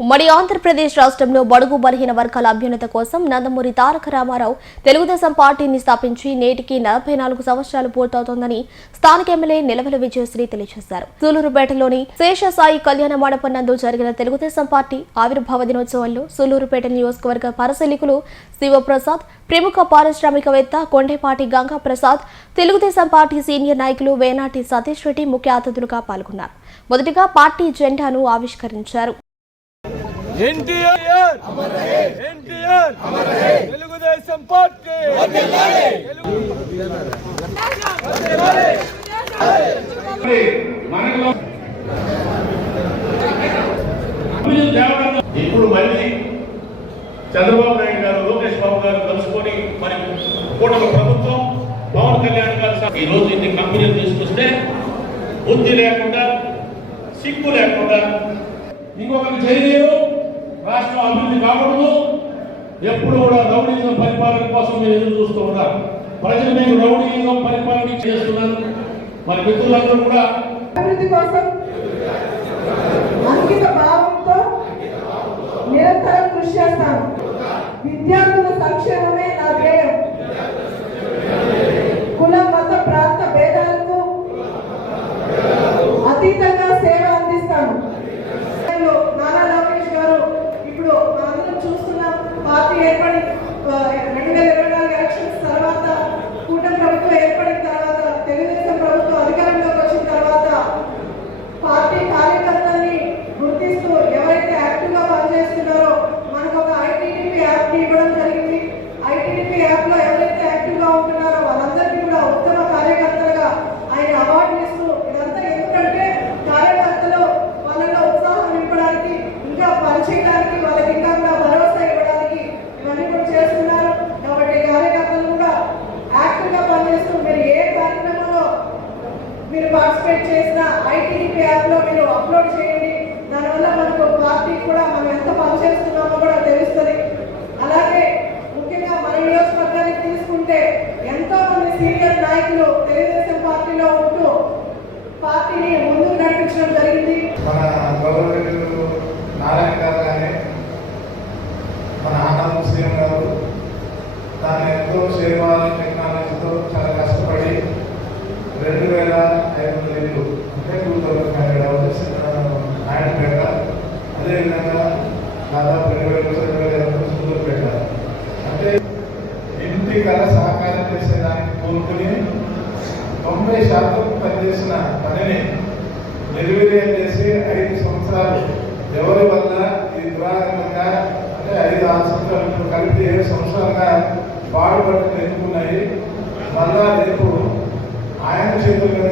ఉమ్మడి ఆంధ్రప్రదేశ్ రాష్ట్రంలో బడుగు బలహీన వర్గాల అభ్యున్నత కోసం నందమూరి తారక రామారావు తెలుగుదేశం పార్టీని స్థాపించి నేటికి 44 సంవత్సరాలు పూర్తవుతోందని స్థానిక ఎమ్మెల్యే నిలవెల విజయశ్రీ తెలియజేశారు. సూలూరుపేటలోని శేషసాయి కళ్యాణ మండపం నందు జరిగిన తెలుగుదేశం పార్టీ ఆవిర్భావ దినోత్సవంలో సూలూరుపేట నియోజకవర్గ పరిశీలకులు శివప్రసాద్, ప్రముఖ పారిశ్రామికవేత్త కొండేపాటి గంగా ప్రసాద్, తెలుగుదేశం పార్టీ సీనియర్ నాయకులు వేనాటి సతీష్ రెడ్డి ముఖ్య అతిథులుగా పాల్గొన్నారు. మొదటిగా పార్టీ జెండాను ఆవిష్కరించారు. తెలుగుదేశం పార్టీ ఇప్పుడు మళ్ళీ చంద్రబాబు నాయుడు గారు, లోకేష్ బాబు గారు కలుసుకొని మరి కూటమి ప్రభుత్వం, పవన్ కళ్యాణ్ గారు ఈ రోజు ఇన్ని కంపెనీలు తీసుకొస్తే బుద్ధి లేకుండా, సిగ్గు లేకుండా ఇంకొకరికి చేయలేరు, రాష్ట్రం అభివృద్ధి కాకూడదు, ఎప్పుడు కూడా రౌడీజం పరిపాలన కోసం మీరు ఎదురు చూస్తూ ఉన్నారు. ప్రజలు మీకు రౌడీజం పరిపాలన చేస్తున్నారు. మరి మిత్రులందరూ కూడా అభివృద్ధి కోసం అంకిత భావంతో నిరంతరం కృషి చేస్తాను. విద్యార్థుల సంక్షేమమే నా ధ్యేయం. కుల మత ప్రాంత భేదాలకు అతీతంగా సేవ అందిస్తాను. నారా లోకేష్ గారు ఇప్పుడు అందరం చూస్తున్నాం, పార్టీ ఏర్పడి 2024 ఎలక్షన్స్ తర్వాత, కూటమి ప్రభుత్వం ఏర్పడిన తర్వాత, తెలుగుదేశం ప్రభుత్వం అధికారంలోకి వచ్చిన తర్వాత పార్టీ కార్యకర్తల్ని గుర్తిస్తూ ఎవరైతే యాక్టివ్ గా పనిచేస్తున్నారో మనకు ఒక ఐటీడీపీ యాప్ ఇవ్వడం జరిగింది. ఐటీడీపీ యాప్ లో ఎవరైతే యాక్టివ్ గా ఉంటున్నారో వాళ్ళందరికీ కూడా ఉత్తమ కార్యకర్తలుగా ఆయన అవార్డులు ఇస్తూ, ఇదంతా ఎందుకంటే కార్యకర్తలు వాళ్ళలో ఉత్సాహం నింపడానికి, ఇంకా పనిచేయడానికి, వాళ్ళకి ఇంకా భరోసా ఇవ్వడానికి ఇవన్నీ కూడా చేస్తున్నారు. కాబట్టి కార్యకర్తలు కూడా యాక్టివ్ గా పనిచేస్తూ మీరు ఏ కార్యక్రమంలో మీరు పార్టిసిపేట్ చేసిన ఐటీడీపీ యాప్ లో మీరు అప్లోడ్ చేయండి. దానివల్ల మనకు పార్టీ కూడా మనం ఎంత పనిచేస్తున్నామో కూడా తెలుస్తుంది. అలాగే ముఖ్యంగా మన నియోజకవర్గానికి తీసుకుంటే ఎంతో మంది సీనియర్ నాయకులు తెలుగుదేశం పార్టీలో ఉంటూ పార్టీని ముందుకు నడిపించడం జరిగింది. మన గౌరవనీయులు నారాయణ గారు కానీ, మన ఆనంద్ సీఎం గారు దాన్ని ఎంతో సేవా టెక్నాలజీతో చాలా కష్టపడి 2500 ఇల్లు అంటే 2500 హౌసెస్ నాయుడుపేట, అదేవిధంగా దాదాపు 20,000 సూలూరుపేట, అంటే ఇంటి కళ సహకారం చేసేదానికి కోరుకుని 90% పనిచేసిన పనిని నిర్వీర్యం చేసి 5 సంవత్సరాలు ఎవరి వల్ల ఈ దురాగతంగా, అంటే 5-6 సంవత్సరాలు కలిపి 7 సంవత్సరాలుగా పాడుపడుతూ ఎన్నుకున్నాయి. మళ్ళా రేపు ఆయన చేతుల మీద